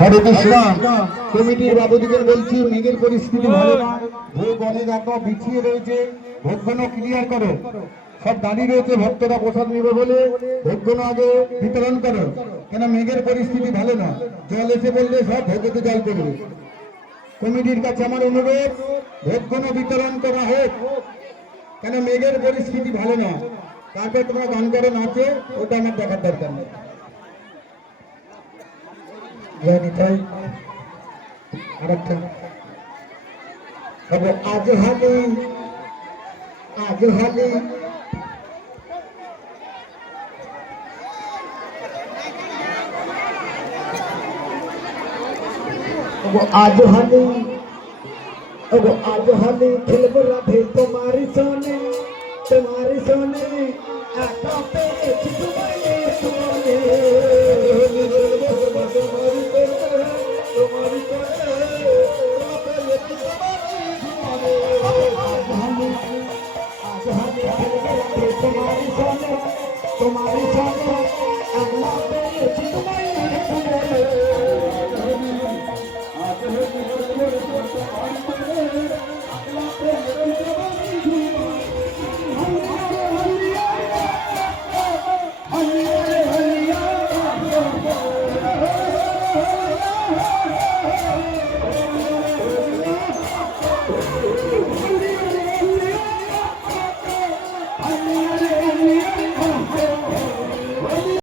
হরে কৃষ্ণ। কমিটির বাবুদিকে বলছি, মেঘের পরিস্থিতি ভালো না, ভোগ অনেক একা বিছিয়ে রয়েছে, ভোগগুলো ক্লিয়ার করো। সব দাঁড়িয়ে রয়েছে, ভক্তরা প্রসাদ নিবে বলে ভোগগুলো আগে বিতরণ করো, কেন মেঘের পরিস্থিতি ভালো না। জল এসে বললে সব ভোগতে জল করবে। কমিটির কাছে আমার অনুরোধ, ভোগগুলো বিতরণ করা হোক, কেন মেঘের পরিস্থিতি ভালো না। তারপরে তোমরা গান করে নাচে, ওটা আমার দেখার দরকার নেই। আরেকটা আজ হালি আজ হালি आज हाली आज हाली खेलब राधे तुम्हारी सोने आका पे तुम्हारे सोने तुम्हारी सोने अगला पे